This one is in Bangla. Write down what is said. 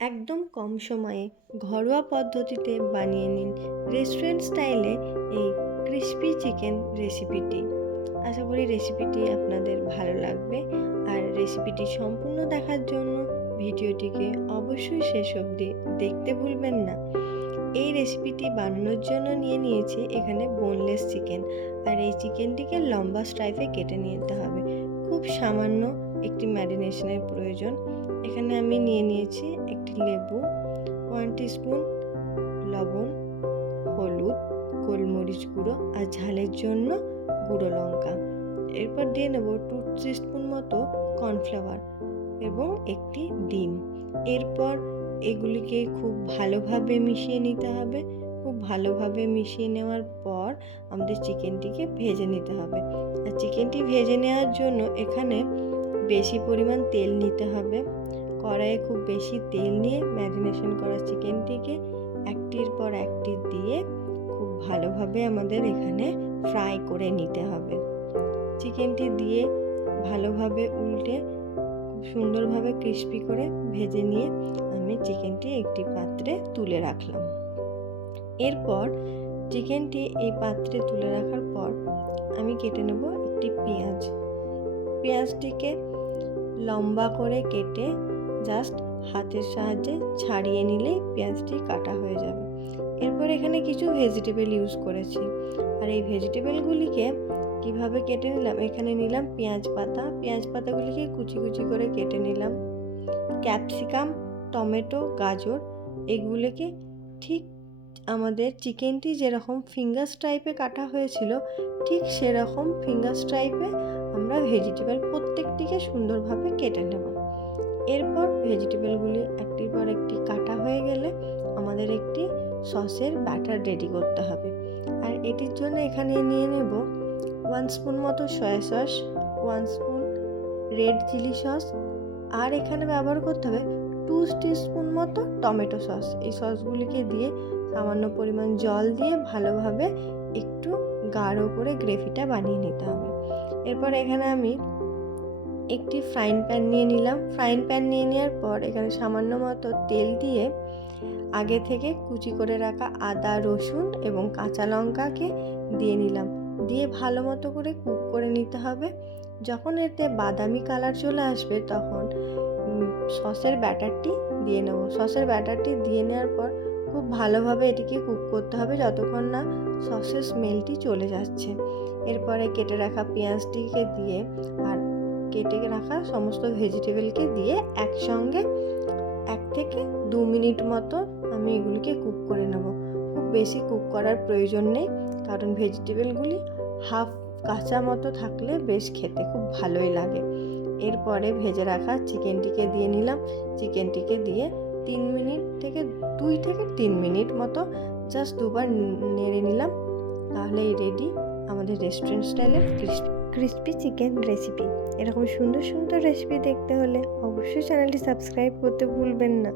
একদম কম সময়ে ঘরোয়া পদ্ধতিতে বানিয়ে নিন রেস্টুরেন্ট স্টাইলে এই ক্রিস্পি চিকেন রেসিপিটি। আশা করি রেসিপিটি আপনাদের ভালো লাগবে। আর রেসিপিটি সম্পূর্ণ দেখার জন্য ভিডিওটিকে অবশ্যই শেষ অবধি দেখতে ভুলবেন না। এই রেসিপিটি বানানোর জন্য নিয়ে নিয়েছি এখানে বোনলেস চিকেন। আর এই চিকেনটিকে লম্বা স্ট্রাইপে কেটে নিতে হবে। খুব সামান্য একটি ম্যারিনেশনের প্রয়োজন। এখানে আমি নিয়ে নিয়েছি একটি লেবু, 1 টিস্পুন লবণ, হলুদ, গোলমরিচ গুঁড়ো আর ঝালের জন্য গুঁড়ো লঙ্কা। এরপর দিয়ে নেব 2 টিস্পুন মতো কর্নফ্লাওয়ার এবং একটি ডিম। এরপর এগুলিকে খুব ভালোভাবে মিশিয়ে নিতে হবে। খুব ভালোভাবে মিশিয়ে নেওয়ার পর আমাদের চিকেনটিকে ভেজে নিতে হবে। আর চিকেনটি ভেজে নেওয়ার জন্য এখানে বেশি পরিমাণ তেল নিতে হবে। কড়াইয়ে খুব বেশি তেল নিয়ে ম্যারিনেশন করা চিকেনটিকে একটির পর একটি দিয়ে খুব ভালোভাবে আমাদের এখানে ফ্রাই করে নিতে হবে। চিকেনটি দিয়ে ভালোভাবে উল্টে খুব সুন্দরভাবে ক্রিস্পি করে ভেজে নিয়ে আমি চিকেনটি একটি পাত্রে তুলে রাখলাম। এরপর চিকেনটি এই পাত্রে তুলে রাখার পর আমি কেটে নেব একটি পেঁয়াজ। পেঁয়াজটিকে লম্বা করে কেটে জাস্ট হাতের সাহায্যে ছাড়িয়ে নিলেই পেঁয়াজটি কাটা হয়ে যাবে। এরপর এখানে কিছু ভেজিটেবল ইউজ করেছি। আর এই ভেজিটেবলগুলিকে কিভাবে কেটে নিলাম, এখানে নিলাম পেঁয়াজ পাতাগুলিকে কুচি কুচি করে কেটে নিলাম। ক্যাপসিকাম, টমেটো, গাজর এগুলিকে ঠিক আমাদের চিকেনটি যেরকম ফিঙ্গার স্ট্রাইপে কাটা হয়েছিল ঠিক সেরকম ফিঙ্গার স্ট্রাইপে আমরা ভেজিটেবল প্রত্যেকটিকে সুন্দরভাবে কেটে নেব। এরপর ভেজিটেবলগুলি একটির পর একটি কাটা হয়ে গেলে আমাদের একটি সসের ব্যাটার রেডি করতে হবে। আর এটির জন্য এখানে নিয়ে নেব 1 স্পুন মতো soya sauce, 1 spoon red chilli sauce, আর এখানে ব্যবহার করতে হবে 2 টিস্পুন মতো টমেটো সস। এই সসগুলিকে দিয়ে সামান্য পরিমাণ জল দিয়ে ভালোভাবে একটু গাঢ় করে গ্রেভিটা বানিয়ে নিতে হবে। এরপর এখানে আমি একটি ফ্রাইং প্যান নিয়ে নিলাম। ফ্রাইং প্যান নিয়ে নেওয়ার পর এখানে সামান্য মতো তেল দিয়ে আগে থেকে কুচি করে রাখা আদা, রসুন এবং কাঁচা লঙ্কাকে দিয়ে নিলাম। দিয়ে ভালো মতো করে কুক করে নিতে হবে। যখন এতে বাদামি কালার চলে আসবে তখন সসের ব্যাটারটি দিয়ে নেব। সসের ব্যাটারটি দিয়ে নেওয়ার পর খুব ভালোভাবে এটিকে কুক করতে হবে যতক্ষণ না সসের স্মেলটি চলে যাচ্ছে। এরপরে কেটে রাখা পেঁয়াজটিকে দিয়ে আর কেটে রাখা সমস্ত ভেজিটেবলকে দিয়ে একসঙ্গে 1 থেকে 2 মিনিট মতো আমি এগুলিকে কুক করে নেব। খুব বেশি কুক করার প্রয়োজন নেই, কারণ ভেজিটেবলগুলি হাফ কাঁচা মতো থাকলে বেশ খেতে খুব ভালোই লাগে। এরপরে ভেজে রাখা চিকেনটিকে দিয়ে নিলাম। চিকেনটিকে দিয়ে 2 থেকে 3 মিনিট মতো জাস্ট দুবার নেড়ে নিলাম। তাহলেই রেডি আমাদের রেস্টুরেন্ট স্টাইলের ক্রিস্পি চিকেন রেসিপি। এরকম সুন্দর সুন্দর রেসিপি দেখতে হলে অবশ্যই চ্যানেলটি সাবস্ক্রাইব করতে ভুলবেন না।